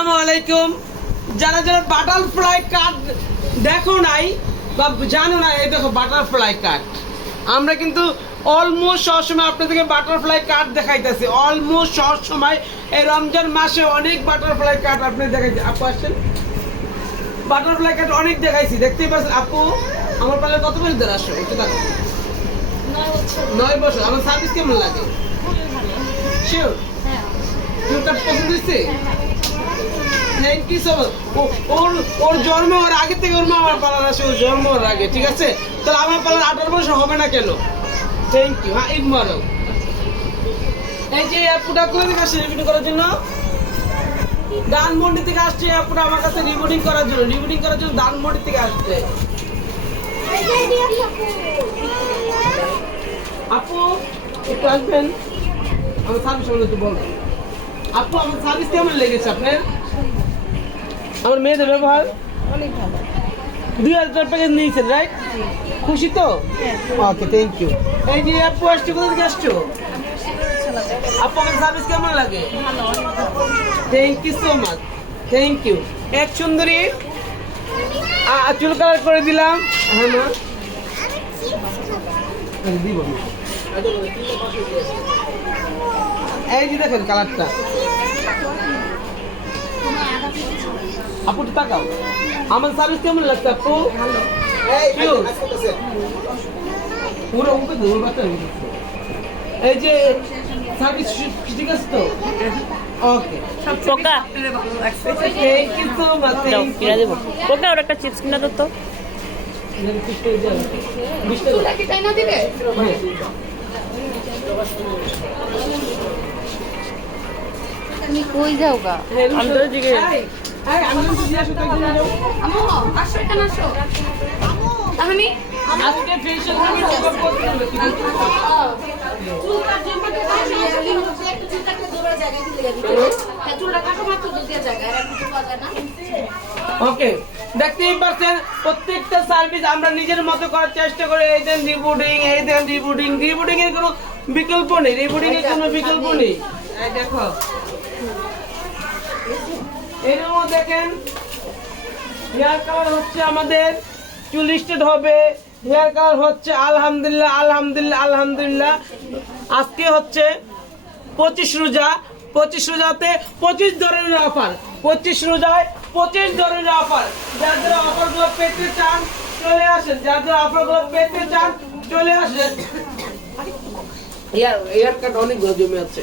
আসসালামু আলাইকুম। যারা যারা বাটারফ্লাই কাট দেখো নাই বা জানো না এই দেখো বাটারফ্লাই কাট আমরা কিন্তু অলমোস্ট সবসময় আপনাদেরকে বাটারফ্লাই কাট দেখাইতেছি। অলমোস্ট সবসময় এই রমজান মাসে অনেক বাটারফ্লাই কাট আপনি দেখাইছি আপু আসছেন বাটারফ্লাই কাট অনেক দেখাইছি দেখতেই পাচ্ছেন। আপু আমার পালে কত বছর ধরে আসো? একটু দেখো নয় বছর। আমার সার্ভিস কেমন লাগে? শিওর হ্যাঁ। কাট পছন্দ হয়েছে? থ্যাংক ইউ সো মাচ ওর ওর জন্ম হওয়ার আগে থেকে ওর মা আমার পালার আসে ওর জন্ম হওয়ার আগে, ঠিক আছে? তাহলে আমার পালার আঠারো বছর হবে না কেন? থ্যাংক ইউ হ্যাঁ ঈদ মারো এই যে অ্যাপুটা করে আসছে রিপোর্টিং করার জন্য? ধানমন্ডি থেকে আসছে অ্যাপুটা আমার কাছে রিপোর্টিং করার জন্য রিপোর্টিং করার জন্য ধানমন্ডি থেকে আসছে। আপু, একটু আসবেন? আমার সার্ভিস সম্বন্ধে একটু বলবেন। আপু, আমার সার্ভিস কেমন লেগেছে আপনার? আমার মেয়েদের ব্যবহার? অনেক ভালো। দুই হাজার প্যাকেজ নিয়েছেন রাইট খুশি তো? ওকে থ্যাংক ইউ এই যে আপু আসছো কোথা থেকে আসছো? আপু আমার সার্ভিস কেমন লাগে? Thank you so much thank you এক সুন্দরী। চুল কালার করে দিলাম। হ্যাঁ মা। এই যে দেখেন কালারটা আপু তাকাও। আমার সার্ভিস কেমন লাগছে আপু. পুরো উঠে ধরে বাচ্চা হয়ে গেছে। এই যে সার্ভিস ঠিক আছে তো? ওকে পোকা? থ্যাংক ইউ সো মাচ কিনা দেবো। পোকা ওর একটা চিপস কিনা দিত তুমি কই যাও গা? আমি তো জিজ্ঞেস আমি তো জিজ্ঞাসা করতে যাব আমো আসো এখানে আসো তাহলে আজকে ফেশিয়াল করে চেকআপ করতে হবে চুল কাটতে একটু চুল কাটতে দূরে জায়গায় দিতে যাবি হ্যাঁ চুলটা কাটো মাত্র দুটিয়া জায়গায় আর কিছু পাওয়া যায় না ওকে দেখতেই পাচ্ছেন প্রত্যেকটা সার্ভিস আমরা নিজের মতো করার চেষ্টা করে। এই দেন রিবুটিং এই দেন রিবুটিং রিবুটিং এর কোনো বিকল্প নেই রিবুটিং এর কোনো বিকল্প নেই। এই এরকম দেখেন হেয়ার কালার হচ্ছে আমাদের চুল স্টেট হবে হেয়ার কালার হচ্ছে আলহামদুলিল্লাহ আলহামদুলিল্লাহ আলহামদুলিল্লাহ। আজকে হচ্ছে পঁচিশ রোজা, পঁচিশ রোজাতে পঁচিশ ধরনের অফার পঁচিশ রোজায় পঁচিশ ধরনের অফার যার যারা অফার পেতে চান, চলে আসেন। যার যারা অফার পেতে চান, চলে আসেন। ইয়ার ইয়ার কাট অনেক জমে আছে।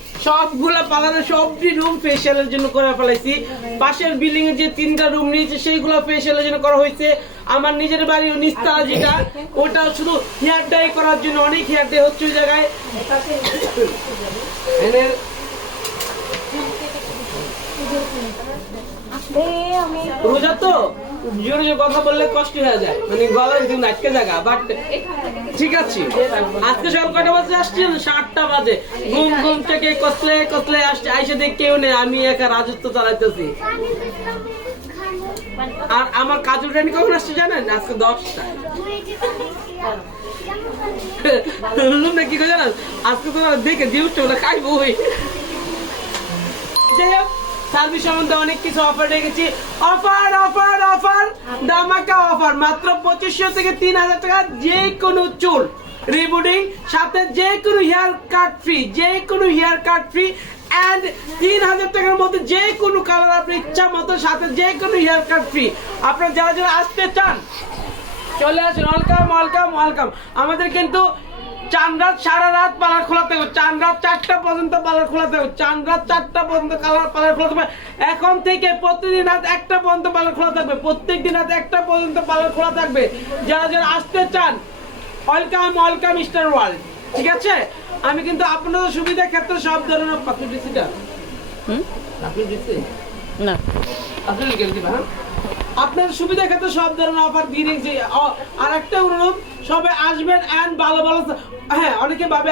সবগুলা পালানো সবটি রুম ফেশিয়ালের জন্য করে ফেলাইছি। পাশের বিল্ডিং এ যে তিনটা রুম নিয়েছে সেইগুলো ফেশিয়ালের জন্য করা হয়েছে। আমার নিজের বাড়ির নিস্তা যেটা ওটা শুধু হেয়ার ডাই করার জন্য অনেক হেয়ার ডাই হচ্ছে ওই জায়গায়। রোজা তো? জোরে জোরে কথা বললে কষ্ট হয়ে যায়। মানে গলা জায়গা বাট ঠিক আছে। আজকে কটা বাজে সাতটা বাজে। ঘুম ঘুম থেকে কতলে কতলে আসছে। আইসে দেখ কেউ নেই আমি একা রাজত্ব চালাইতেছি। আর আমার কাজু ট্রেন কখন আসছে জানেন? আজকে দশটায়। না কি করে জানেন? আজকে তো দেখে দিয়ে উঠছে ওটা খাইবো সার্ভিস সম্বন্ধে অনেক কিছু অফার রেখেছি। অফার অফার অফার দামাকা অফার মাত্র পঁচিশশো থেকে তিন হাজার টাকা যে কোনো চুল রিবুডিং সাথে যে কোনো হেয়ার কাট ফ্রি যে কোনো হেয়ার কাট ফ্রি অ্যান্ড তিন হাজার টাকার মধ্যে যে কোনো কালার আপনি ইচ্ছা মতো সাথে যে কোনো হেয়ার কাট ফ্রি আপনারা যারা যারা আসতে চান, চলে আসুন। ওয়েলকাম ওয়েলকাম ওয়েলকাম আমাদের কিন্তু চান রাত সারা রাত পার্লার খোলা থাকবে। চান রাত চারটা পর্যন্ত পার্লার খোলা থাকবে। চান রাত চারটা পর্যন্ত কালার পার্লার খোলা থাকবে। এখন থেকে প্রতিদিন রাত একটা পর্যন্ত পার্লার খোলা থাকবে। প্রত্যেক দিন রাত একটা পর্যন্ত পার্লার খোলা থাকবে। যারা যারা আসতে চান ওয়েলকাম ওয়েলকাম মিস্টার ওয়ার্ল্ড ঠিক আছে? আমি কিন্তু আপনাদের সুবিধার ক্ষেত্রে সব ধরনের দিচ্ছি হুম? আপনি দিচ্ছি না। আপনি লিখে দিবেন হ্যাঁ? আপনার সুবিধা ক্ষেত্রে সব ধরনের অফার দিয়ে রেখেছি আর একটা অনুরোধ, সবাই আসবেন অ্যান্ড ভালো ভালো হ্যাঁ অনেকে ভাবে